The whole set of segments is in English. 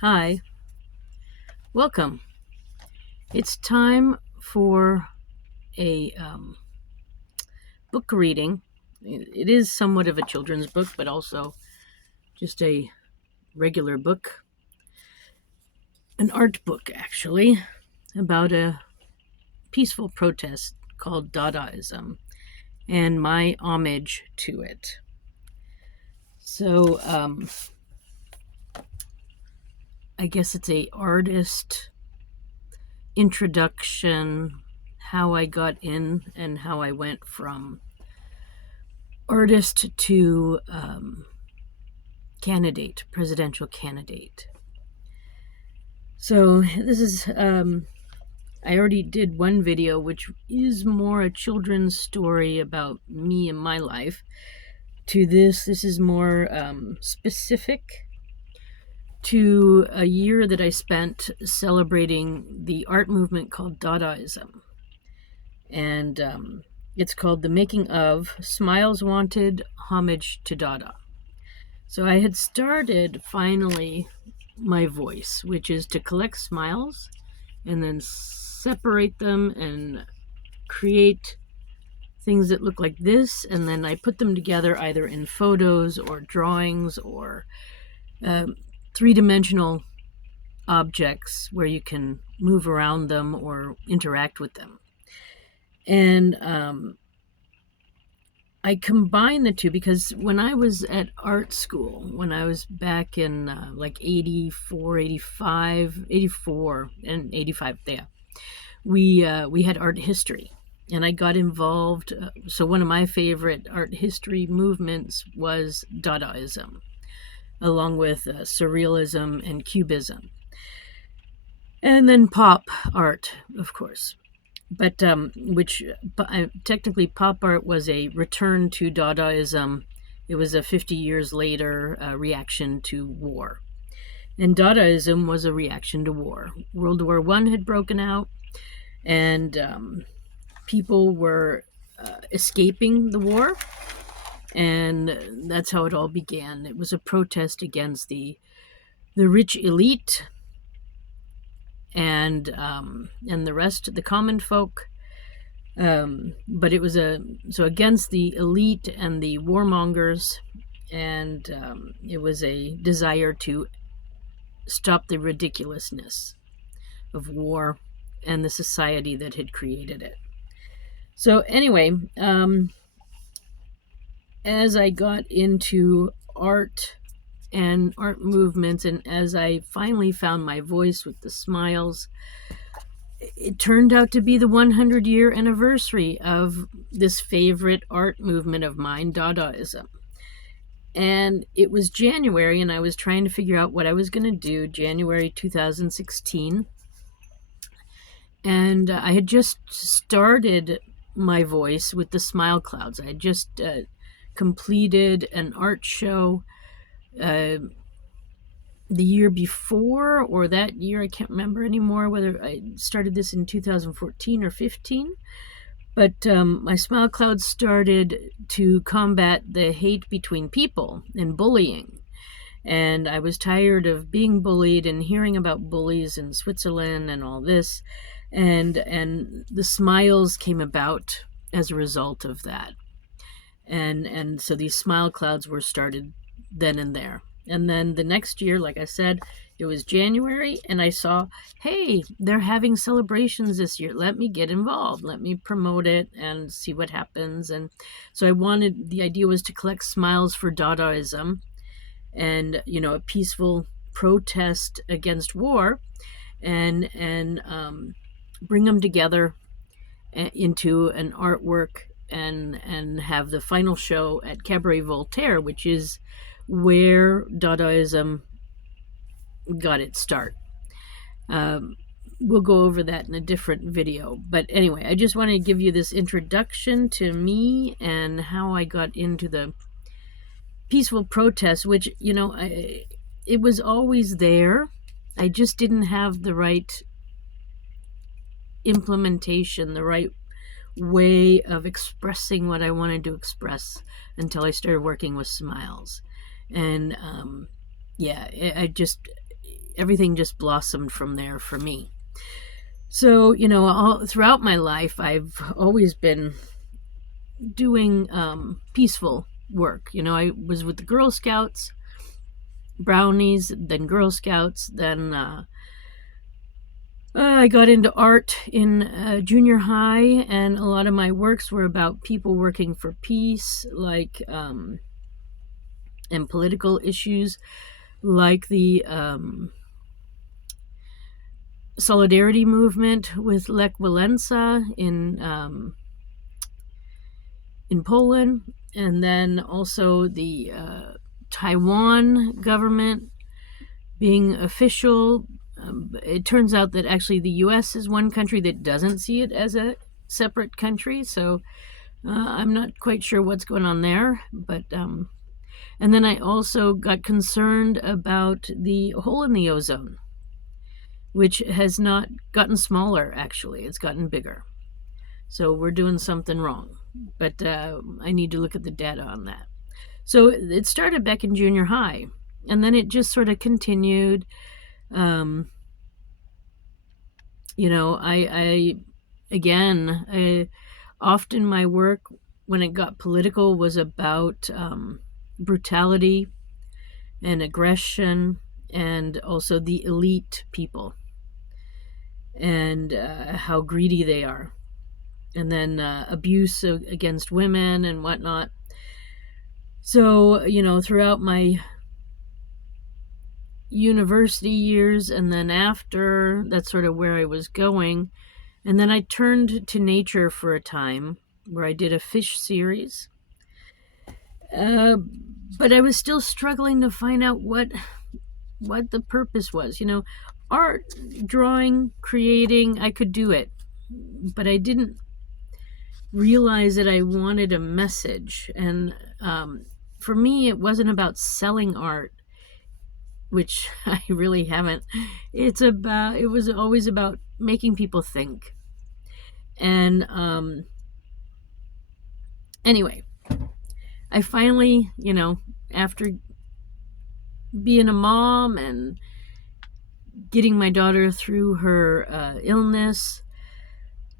Hi, welcome. It's time for a book reading. It is somewhat of a children's book, but also just a regular book, an art book actually, about a peaceful protest called Dadaism and my homage to it. So I guess it's a artist introduction, how I got in and how I went from artist to presidential candidate. So this is, I already did one video, which is more a children's story about me and my life. To this is more specific to a year that I spent celebrating the art movement called Dadaism. And it's called The Making of Smiles Wanted, Homage to Dada. So I had started finally my voice, which is to collect smiles and then separate them and create things that look like this, and then I put them together either in photos or drawings or three-dimensional objects where you can move around them or interact with them. And I combine the two because when I was at art school, when I was back in like 84 and 85, yeah, we had art history, and I got involved. So one of my favorite art history movements was Dadaism, along with surrealism and cubism, and then pop art, of course. But technically pop art was a return to Dadaism. It was a 50 years later reaction to war. And Dadaism was a reaction to war. World War I had broken out, and people were escaping the war. And that's how it all began. It was a protest against the rich elite and the rest, the common folk, but it was against the elite and the warmongers, and it was a desire to stop the ridiculousness of war and the society that had created it. So anyway, as I got into art and art movements, and as I finally found my voice with the smiles, it turned out to be the 100-year anniversary of this favorite art movement of mine, Dadaism. And it was January, and I was trying to figure out what I was going to do, January 2016. And I had just started my voice with the smile clouds. I had just completed an art show the year before, or that year, I can't remember anymore whether I started this in 2014 or 15, but my smile clouds started to combat the hate between people and bullying. And I was tired of being bullied and hearing about bullies in Switzerland and all this, and the smiles came about as a result of that. And so these smile clouds were started then and there. And then the next year, like I said, it was January, and I saw, hey, they're having celebrations this year. Let me get involved. Let me promote it and see what happens. And so the idea was to collect smiles for Dadaism and, a peaceful protest against war, and bring them together into an artwork and have the final show at Cabaret Voltaire, which is where Dadaism got its start. We'll go over that in a different video. But anyway, I just want to give you this introduction to me and how I got into the peaceful protest, which, it was always there. I just didn't have the right implementation, the right way of expressing what I wanted to express until I started working with smiles. And everything just blossomed from there for me. So, all throughout my life, I've always been doing peaceful work. I was with the Girl Scouts, Brownies, then Girl Scouts, then I got into art in junior high, and a lot of my works were about people working for peace, like, and political issues, like the solidarity movement with Lech Walesa in Poland, and then also the Taiwan government being official. It turns out that actually the U.S. is one country that doesn't see it as a separate country, so I'm not quite sure what's going on there. But and then I also got concerned about the hole in the ozone, which has not gotten smaller, actually. It's gotten bigger. So we're doing something wrong. But I need to look at the data on that. So it started back in junior high, and then it just sort of continued. Often my work, when it got political, was about brutality and aggression, and also the elite people, and how greedy they are, and then abuse against women and whatnot. So, throughout my university years, and then after, that's sort of where I was going. And then I turned to nature for a time, where I did a fish series. But I was still struggling to find out what the purpose was. Art, drawing, creating, I could do it. But I didn't realize that I wanted a message. And for me, it wasn't about selling art, which I really haven't. It was always about making people think. And anyway, I finally, after being a mom and getting my daughter through her illness,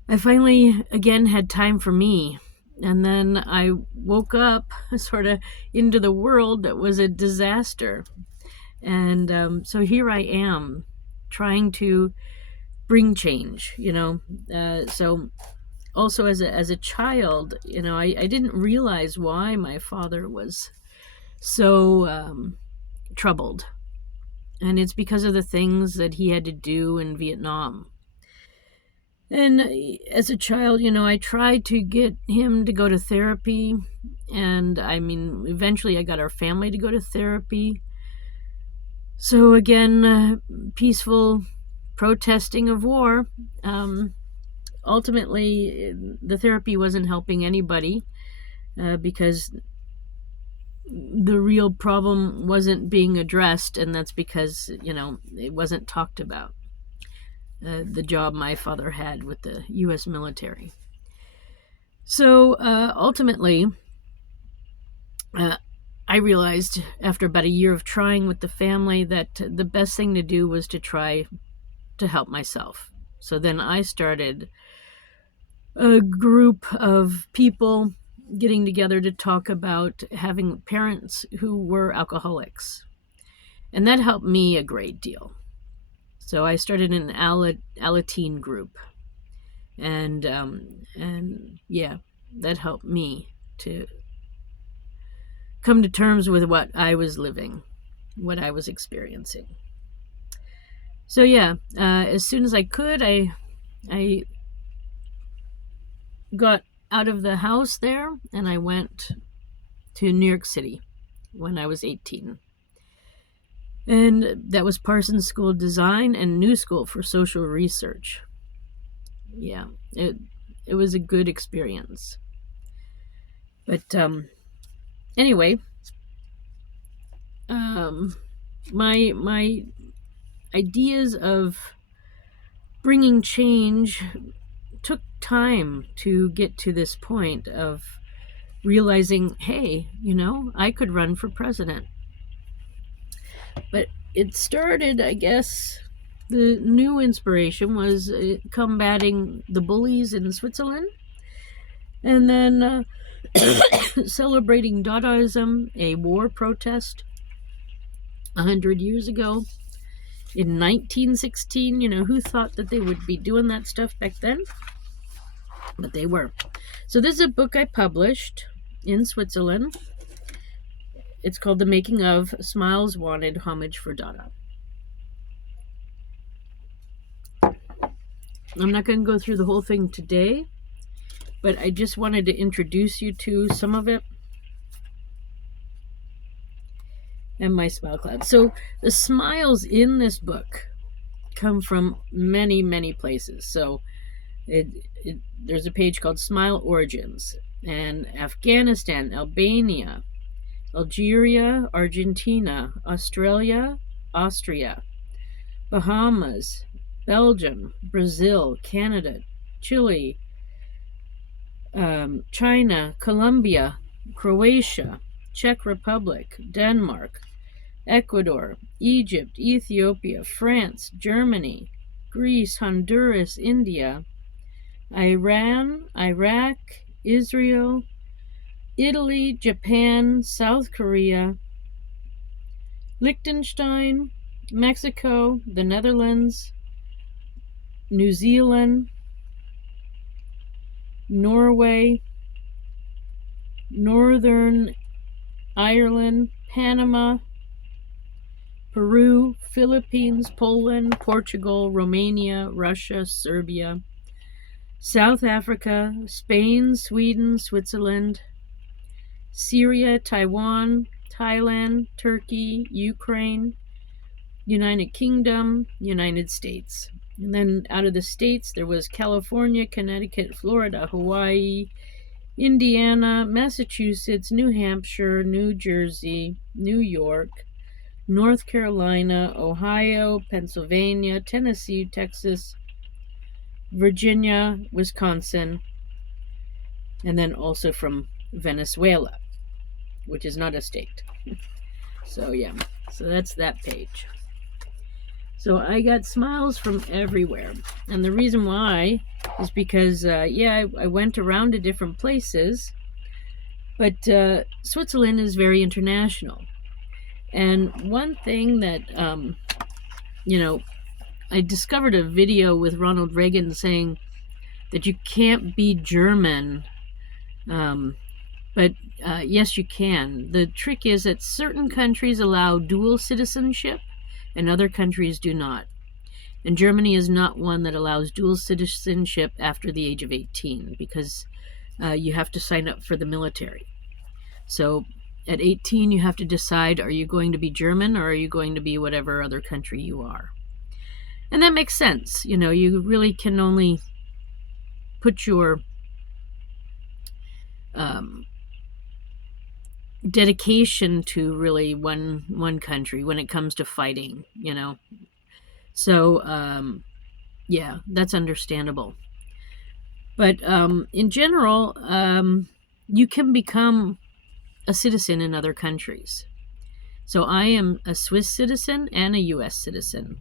I finally again had time for me. And then I woke up sort of into the world that was a disaster. And so here I am, trying to bring change, So also as a child, I didn't realize why my father was so troubled. And it's because of the things that he had to do in Vietnam. And as a child, I tried to get him to go to therapy. And eventually I got our family to go to therapy. So again, peaceful protesting of war. Ultimately, the therapy wasn't helping anybody because the real problem wasn't being addressed, and that's because, it wasn't talked about. The job my father had with the U.S. military. So ultimately, I realized after about a year of trying with the family that the best thing to do was to try to help myself. So then I started a group of people getting together to talk about having parents who were alcoholics. And that helped me a great deal. So I started an Alateen group. And yeah, that helped me to come to terms with what I was living, what I was experiencing. So yeah, as soon as I could, I got out of the house there, and I went to New York City when I was 18. And that was Parsons School of Design and New School for Social Research. Yeah, it was a good experience. But anyway, my ideas of bringing change took time to get to this point of realizing, hey, I could run for president. But it started, I guess, the new inspiration was combating the bullies in Switzerland, and then celebrating Dadaism, a war protest 100 years ago in 1916. Who thought that they would be doing that stuff back then? But they were. So this is a book I published in Switzerland. It's called The Making of Smiles Wanted, Homage for Dada. I'm not going to go through the whole thing today, but I just wanted to introduce you to some of it and my smile cloud. So the smiles in this book come from many, many places. So there's a page called Smile Origins, and Afghanistan, Albania, Algeria, Argentina, Australia, Austria, Bahamas, Belgium, Brazil, Canada, Chile, China, Colombia, Croatia, Czech Republic, Denmark, Ecuador, Egypt, Ethiopia, France, Germany, Greece, Honduras, India, Iran, Iraq, Israel, Italy, Japan, South Korea, Liechtenstein, Mexico, the Netherlands, New Zealand, Norway, Northern Ireland, Panama, Peru, Philippines, Poland, Portugal, Romania, Russia, Serbia, South Africa, Spain, Sweden, Switzerland, Syria, Taiwan, Thailand, Turkey, Ukraine, United Kingdom, United States. And then out of the states, there was California, Connecticut, Florida, Hawaii, Indiana, Massachusetts, New Hampshire, New Jersey, New York, North Carolina, Ohio, Pennsylvania, Tennessee, Texas, Virginia, Wisconsin, and then also from Venezuela, which is not a state. So yeah, so that's that page. So I got smiles from everywhere. And the reason why is because, I went around to different places, but Switzerland is very international. And one thing that, I discovered a video with Ronald Reagan saying that you can't be German, but yes, you can. The trick is that certain countries allow dual citizenship and other countries do not. And Germany is not one that allows dual citizenship after the age of 18 because you have to sign up for the military. So at 18, you have to decide, are you going to be German or are you going to be whatever other country you are? And that makes sense. You really can only put your dedication to really one country when it comes to fighting, So, that's understandable. But in general, you can become a citizen in other countries. So I am a Swiss citizen and a U.S. citizen.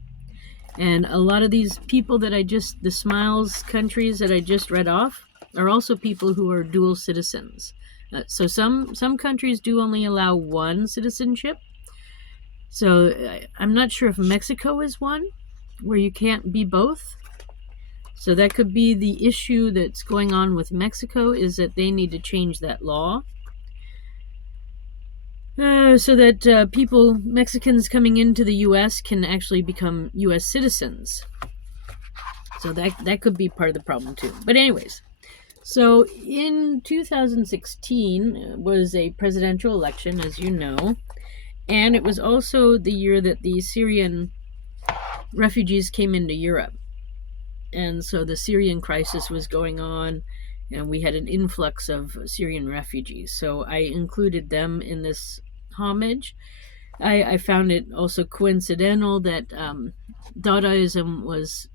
And a lot of these people that the smiles countries that I just read off, are also people who are dual citizens. So some countries do only allow one citizenship. So I'm not sure if Mexico is one, where you can't be both. So that could be the issue that's going on with Mexico, is that they need to change that law. So that Mexicans coming into the U.S. can actually become U.S. citizens. So that could be part of the problem too. But anyways, so in 2016 was a presidential election, as you know, and it was also the year that the Syrian refugees came into Europe. And so the Syrian crisis was going on, and we had an influx of Syrian refugees. So I included them in this homage. I found it also coincidental that Dadaism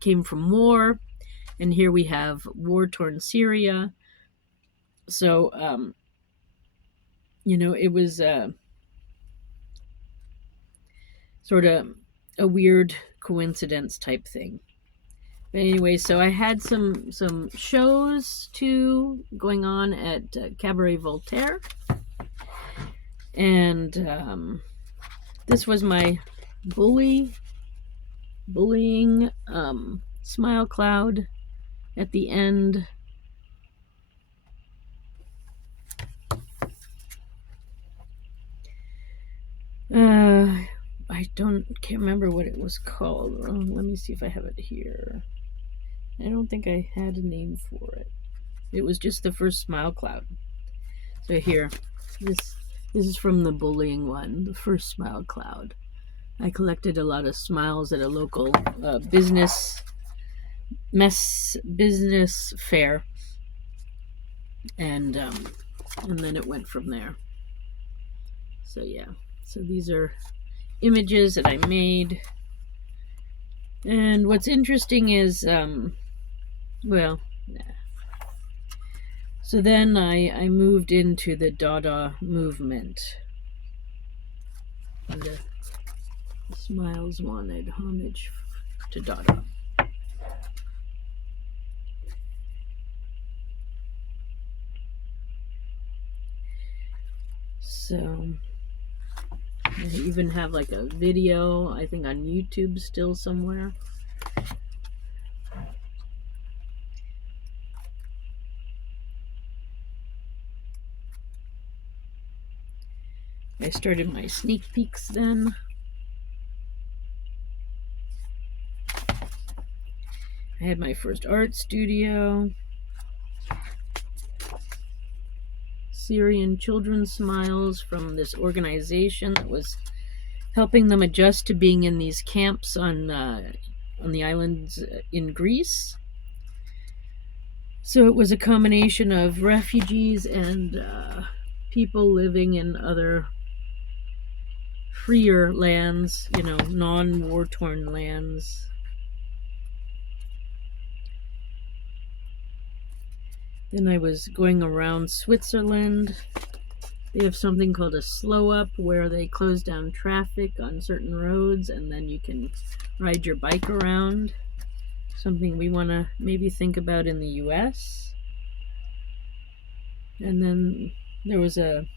came from war, and here we have war-torn Syria. So, it was sort of a weird coincidence type thing. But anyway, so I had some shows too going on at Cabaret Voltaire, and this was my bullying smile cloud at the end. I can't remember what it was called. Let me see if I have it here. I don't think I had a name for it. It was just the first smile cloud. So here, this is from the bullying one, the first smile cloud. I collected a lot of smiles at a local business fair, and then it went from there. So yeah, so these are images that I made, and what's interesting is so then I moved into the Dada movement. And the Smiles wanted homage to Dada. So I even have like a video, I think on YouTube still somewhere. I started my sneak peeks then. I had my first art studio. Syrian children's smiles from this organization that was helping them adjust to being in these camps on the islands in Greece. So it was a combination of refugees and people living in other freer lands, non-war-torn lands. Then I was going around Switzerland. They have something called a slow up where they close down traffic on certain roads and then you can ride your bike around. Something we want to maybe think about in the US. And then there was a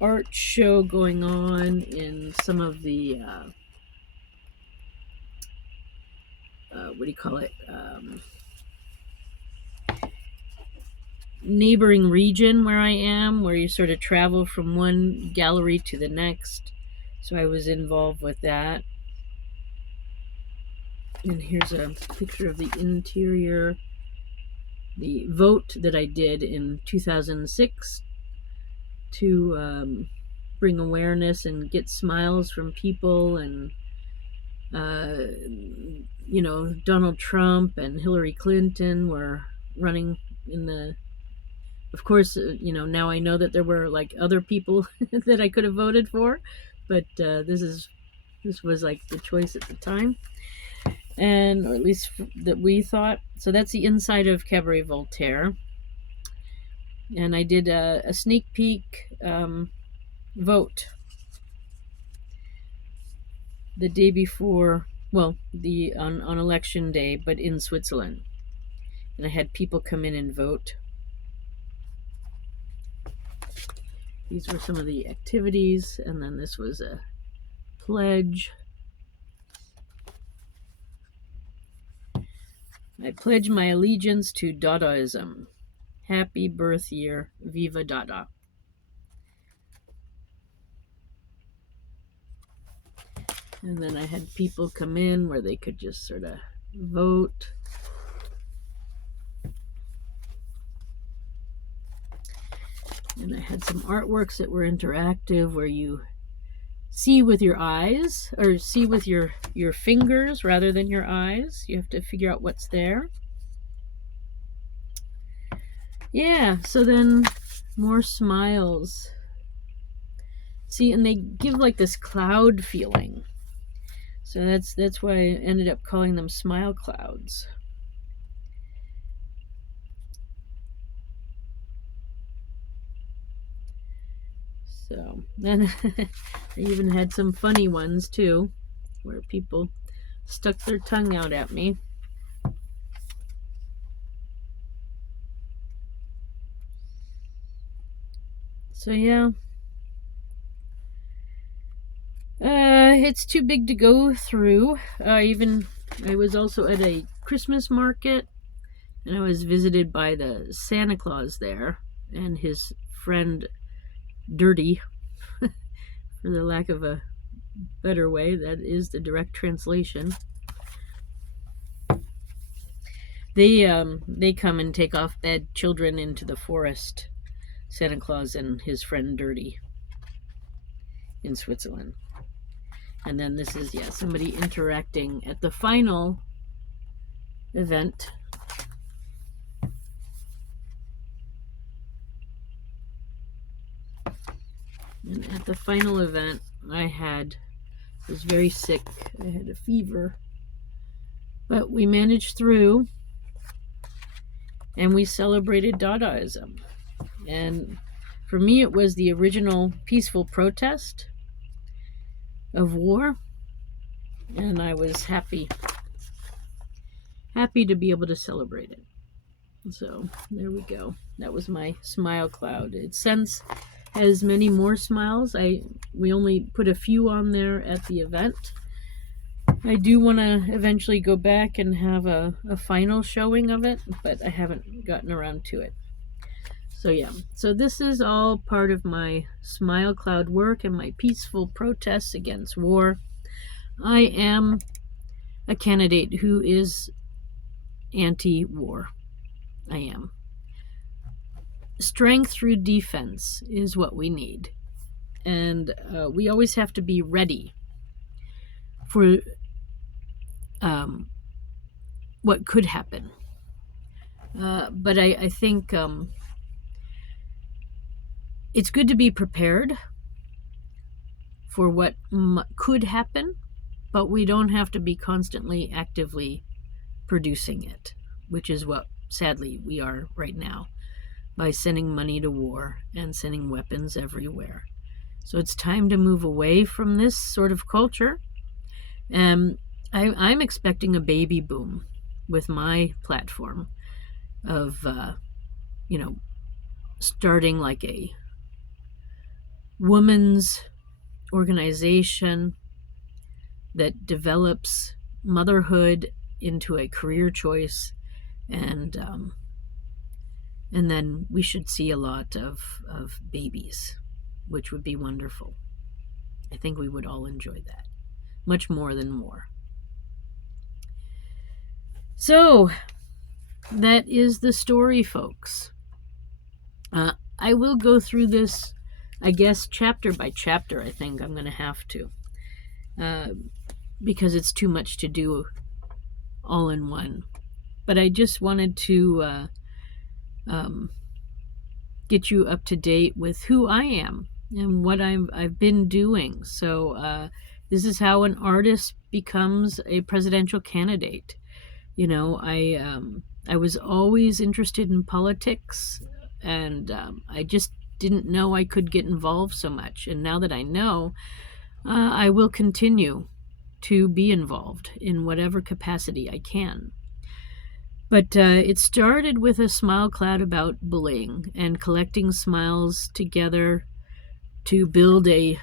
art show going on in some of the neighboring region where I am, where you sort of travel from one gallery to the next. So I was involved with that. And here's a picture of the interior, the vote that I did in 2006 to bring awareness and get smiles from people. And Donald Trump and Hillary Clinton were running in the, of course, now I know that there were like other people that I could have voted for, but this was like the choice at the time, and or at least that we thought. So that's the inside of Cabaret Voltaire, and I did a sneak peek vote the day before, on election day, but in Switzerland, and I had people come in and vote. These were some of the activities, and then this was a pledge. I pledge my allegiance to Dadaism. Happy birth year, Viva Dada. And then I had people come in where they could just sort of vote. And I had some artworks that were interactive where you see with your eyes, or see with your fingers rather than your eyes. You have to figure out what's there. Yeah, so then more smiles. See, and they give like this cloud feeling. So that's why I ended up calling them smile clouds. So then I even had some funny ones too, where people stuck their tongue out at me. So yeah, it's too big to go through. I was also at a Christmas market, and I was visited by the Santa Claus there and his friend Dirty, for the lack of a better way. That is the direct translation. They come and take off bad children into the forest, Santa Claus and his friend Dirty, in Switzerland. And then this is, somebody interacting at the final event. And at the final event, I was very sick. I had a fever. But we managed through, and we celebrated Dadaism. And for me, it was the original peaceful protest of war, and I was happy to be able to celebrate it. So there we go. That was my smile cloud. It since has many more smiles. We only put a few on there at the event. I do want to eventually go back and have a final showing of it, but I haven't gotten around to it. So yeah, so this is all part of my smile cloud work and my peaceful protests against war. I am a candidate who is anti-war. I am. Strength through defense is what we need. And we always have to be ready for what could happen. But I think it's good to be prepared for what could happen, but we don't have to be constantly actively producing it, which is what, sadly, we are right now, by sending money to war and sending weapons everywhere. So it's time to move away from this sort of culture. I'm expecting a baby boom with my platform of, starting like a women's organization that develops motherhood into a career choice, and then we should see a lot of babies, which would be wonderful. I think we would all enjoy that much more than more. So that is the story, folks. I will go through this, I guess, chapter by chapter. I think I'm going to have to, because it's too much to do all in one. But I just wanted to get you up to date with who I am and what I've been doing. So this is how an artist becomes a presidential candidate. I was always interested in politics, and I just didn't know I could get involved so much. And now that I know, I will continue to be involved in whatever capacity I can. But it started with a smile cloud about bullying and collecting smiles together to build a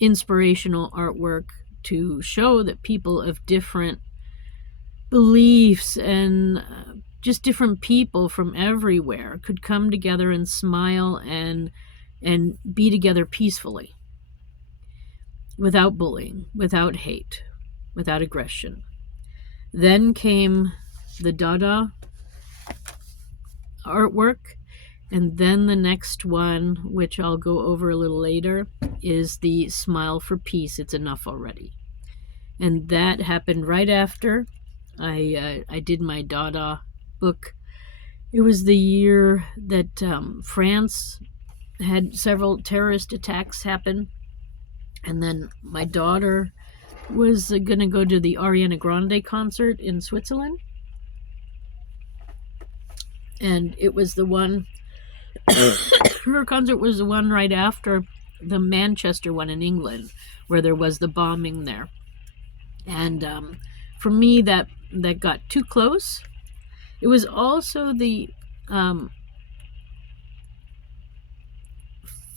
inspirational artwork to show that people of different beliefs and just different people from everywhere could come together and smile and be together peacefully, without bullying, without hate, without aggression. Then came the Dada artwork, and then the next one, which I'll go over a little later, is the Smile for Peace, It's Enough Already. And that happened right after I did my Dada book. It was the year that France had several terrorist attacks happen, and then my daughter was going to go to the Ariana Grande concert in Switzerland, and it was the one her concert was the one right after the Manchester one in England, where there was the bombing there. And for me, that got too close. It was also the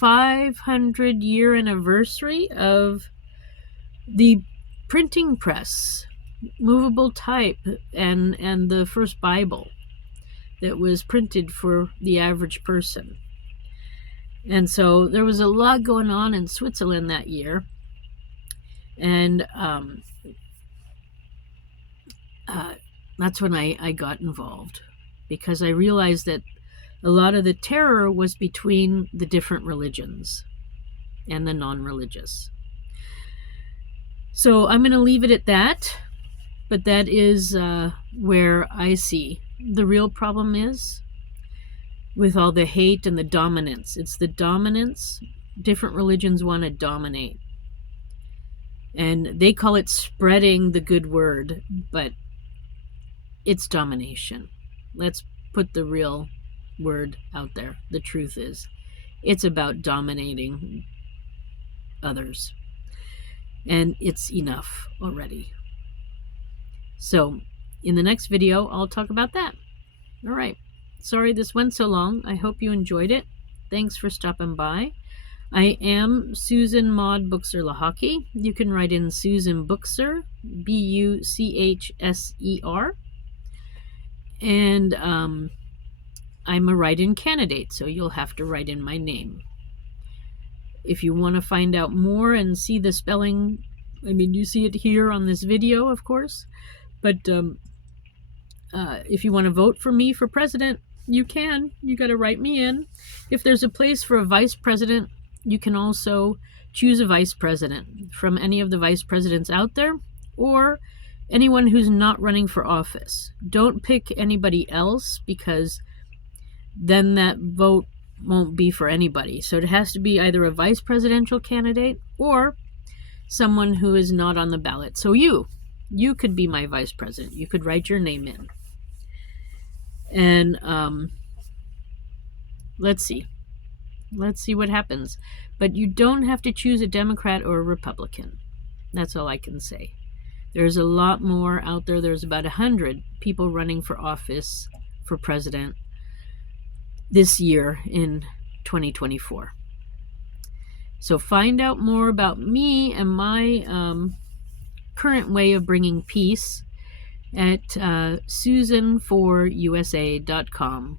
500-year anniversary of the printing press, movable type, and the first Bible that was printed for the average person. And so there was a lot going on in Switzerland that year. And that's when I got involved, because I realized that a lot of the terror was between the different religions and the non-religious. So I'm going to leave it at that, but that is where I see the real problem is with all the hate and the dominance. It's the dominance. Different religions want to dominate. And they call it spreading the good word, but it's domination. Let's put the real word out there. The truth is, it's about dominating others. And it's enough already. So, in the next video, I'll talk about that. All right. Sorry this went so long. I hope you enjoyed it. Thanks for stopping by. I am Susan Maude Buchser-Lochocki. You can write in Susan Buchser, Buchser. And I'm a write-in candidate, so you'll have to write in my name. If you want to find out more and see the spelling, I mean, you see it here on this video, of course. But if you want to vote for me for president, you can. You got to write me in. If there's a place for a vice president, you can also choose a vice president from any of the vice presidents out there, or anyone who's not running for office. Don't pick anybody else, because then that vote won't be for anybody. So it has to be either a vice presidential candidate or someone who is not on the ballot. So you could be my vice president. You could write your name in. And let's see what happens. But you don't have to choose a Democrat or a Republican. That's all I can say. There's a lot more out there. There's about 100 people running for office for president this year in 2024. So find out more about me and my current way of bringing peace at Susan4USA.com.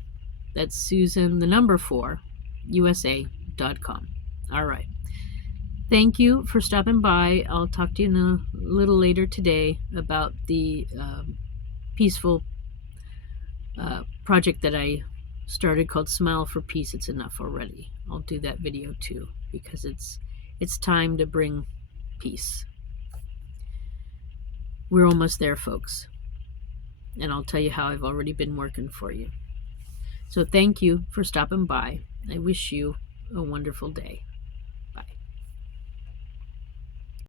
That's Susan, the number 4, USA.com. All right. Thank you for stopping by. I'll talk to you a little later today about the peaceful project that I started called Smile for Peace. It's enough already. I'll do that video too, because it's time to bring peace. We're almost there, folks. And I'll tell you how I've already been working for you. So thank you for stopping by. I wish you a wonderful day.